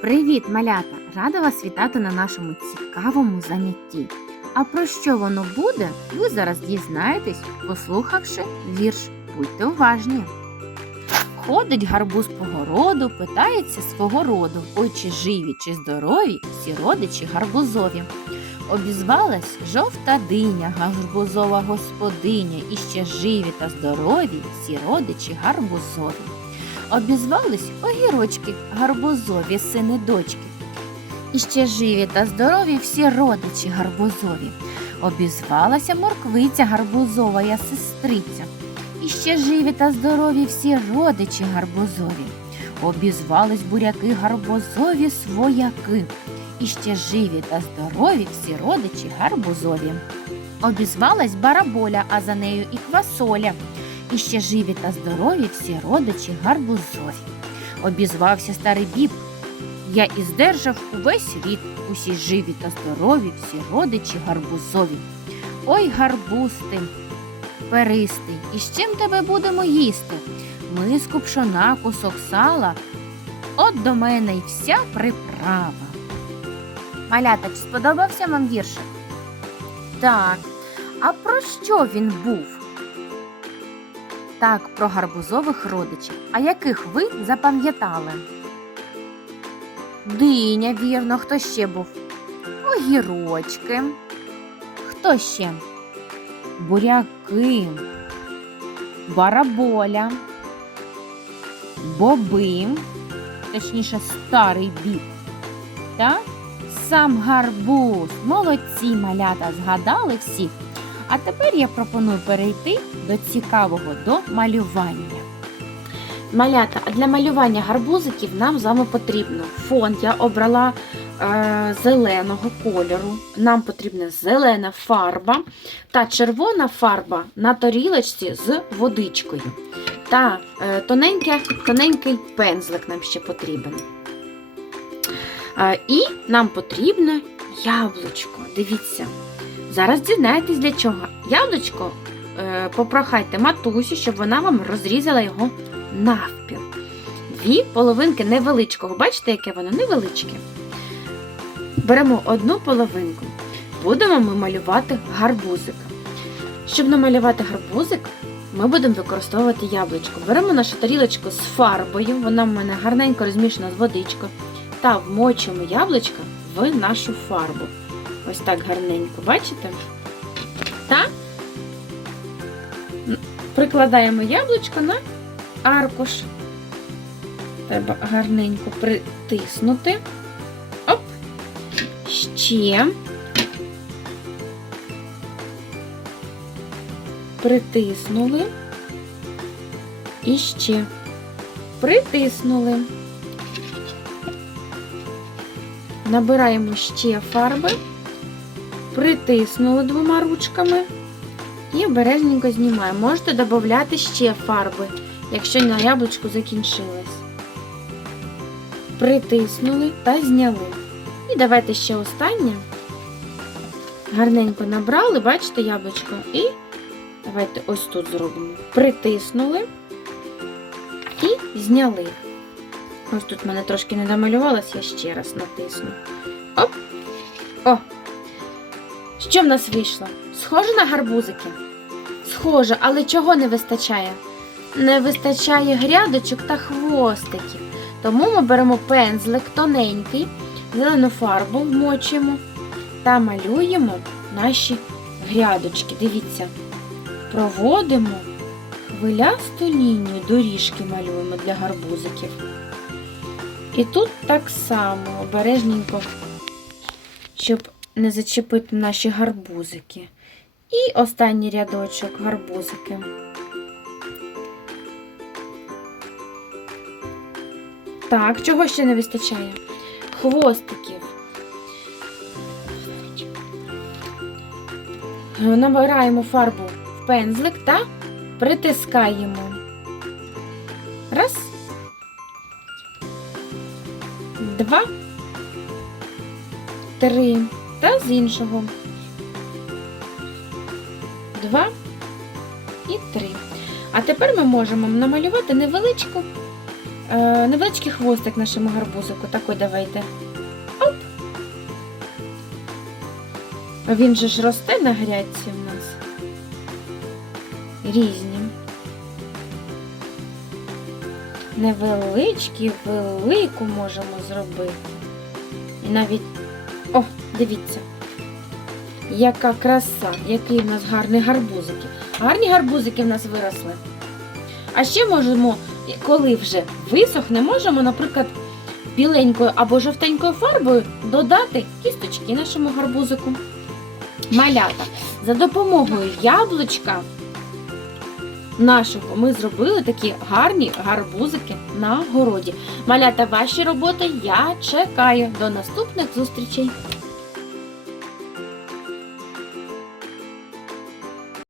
Привіт, малята! Рада вас вітати на нашому цікавому занятті. А про що воно буде, ви зараз дізнаєтесь, послухавши вірш. Будьте уважні. Ходить гарбуз по городу, питається свого роду. Ой, чи живі, чи здорові, всі родичі гарбузові. Обізвалась жовта диня, гарбузова господиня, і ще живі та здорові, всі родичі гарбузові. Обізвались огірочки, гарбузові сини дочки. І ще живі та здорові всі родичі гарбузові. Обізвалася морквиця гарбузова сестриця. І ще живі та здорові всі родичі гарбузові. Обізвались буряки гарбузові свояки. І ще живі та здорові всі родичі гарбузові. Обізвалась бараболя, а за нею і квасоля. І ще живі та здорові всі родичі гарбузові. Обізвався старий біб. Я і здержав увесь рід, усі живі та здорові, всі родичі гарбузові. Ой, гарбуз ти, перистий, і з чим тебе будемо їсти? Ми з купшона, кусок сала, от до мене й вся приправа. Малята, чи сподобався вам віршик? Так, а про що він був? Так, про гарбузових родичів. А яких ви запам'ятали? Диня, вірно, хто ще був? Огірочки. Хто ще? Буряки, бараболя, боби, точніше, старий біб. Та сам гарбуз. Молодці малята згадали всіх. А тепер я пропоную перейти до цікавого до малювання. Малята, а для малювання гарбузиків нам з вами потрібно фон. Я обрала е, зеленого кольору. Нам потрібна зелена фарба та червона фарба на тарілочці з водичкою. Та е, тоненьке, тоненький пензлик нам ще потрібен. Е, і нам потрібно яблучко. Дивіться. Зараз дізнаєтесь для чого. Яблучко е, попрохайте матусю, щоб вона вам розрізала його навпіл. Дві половинки невеличкого. Бачите, яке воно невеличке. Беремо одну половинку. Будемо ми малювати гарбузик. Щоб намалювати гарбузик, ми будемо використовувати яблучко. Беремо нашу тарілочку з фарбою, вона в мене гарненько розмішана з водичкою, та вмочуємо яблучко в нашу фарбу. Ось так гарненько, бачите? Та прикладаємо яблучко на аркуш. Треба гарненько притиснути. Оп! Ще. Притиснули. І ще. Притиснули. Набираємо ще фарби, притиснули двома ручками і обережненько знімаємо. Можете додати ще фарби, якщо на яблучку закінчилось. Притиснули та зняли. І давайте ще останнє. Гарненько набрали, бачите, яблучко, і давайте ось тут зробимо. Притиснули і зняли. Ось тут в мене трошки не домалювалось, я ще раз натисну. Оп! О! Що в нас вийшло? Схоже на гарбузики? Схоже, але чого не вистачає? Не вистачає грядочок та хвостиків. Тому ми беремо пензлик тоненький, зелену фарбу вмочуємо та малюємо наші грядочки. Дивіться, проводимо хвилясту лінію, доріжки малюємо для гарбузиків. І тут так само обережненько, щоб не зачепити наші гарбузики. І останній рядочок гарбузики. Так, чого ще не вистачає? Хвостиків. Набираємо фарбу в пензлик та притискаємо. Раз. Два, три та з іншого. Два і три. А тепер ми можемо намалювати невеличку е, невеличкий хвостик нашому гарбузику. Такий давайте. Оп. Він же ж росте на грядці у нас. Різні. Невеличкі, велику можемо зробити. І навіть. О, дивіться. Яка краса, які в нас гарні гарбузики. Гарні гарбузики в нас виросли. А ще можемо, коли вже висохне, можемо, наприклад, біленькою або жовтенькою фарбою додати кісточки нашому гарбузику. Малята. За допомогою яблучка нашого ми зробили такі гарні гарбузики на городі. Малята, ваші роботи я чекаю. До наступних зустрічей!